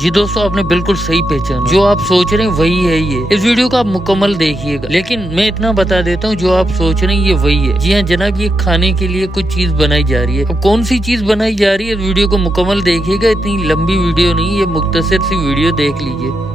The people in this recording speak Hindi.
जी दोस्तों, आपने बिल्कुल सही पहचाना, जो आप सोच रहे हैं वही है ये। इस वीडियो को आप मुकम्मल देखिएगा, लेकिन मैं इतना बता देता हूँ, जो आप सोच रहे हैं ये वही है। जी हाँ जनाब, ये खाने के लिए कुछ चीज बनाई जा रही है। अब कौन सी चीज बनाई जा रही है, वीडियो को मुकम्मल देखिएगा। इतनी लंबी वीडियो नहीं, ये मुख्तसर सी वीडियो देख लीजिए।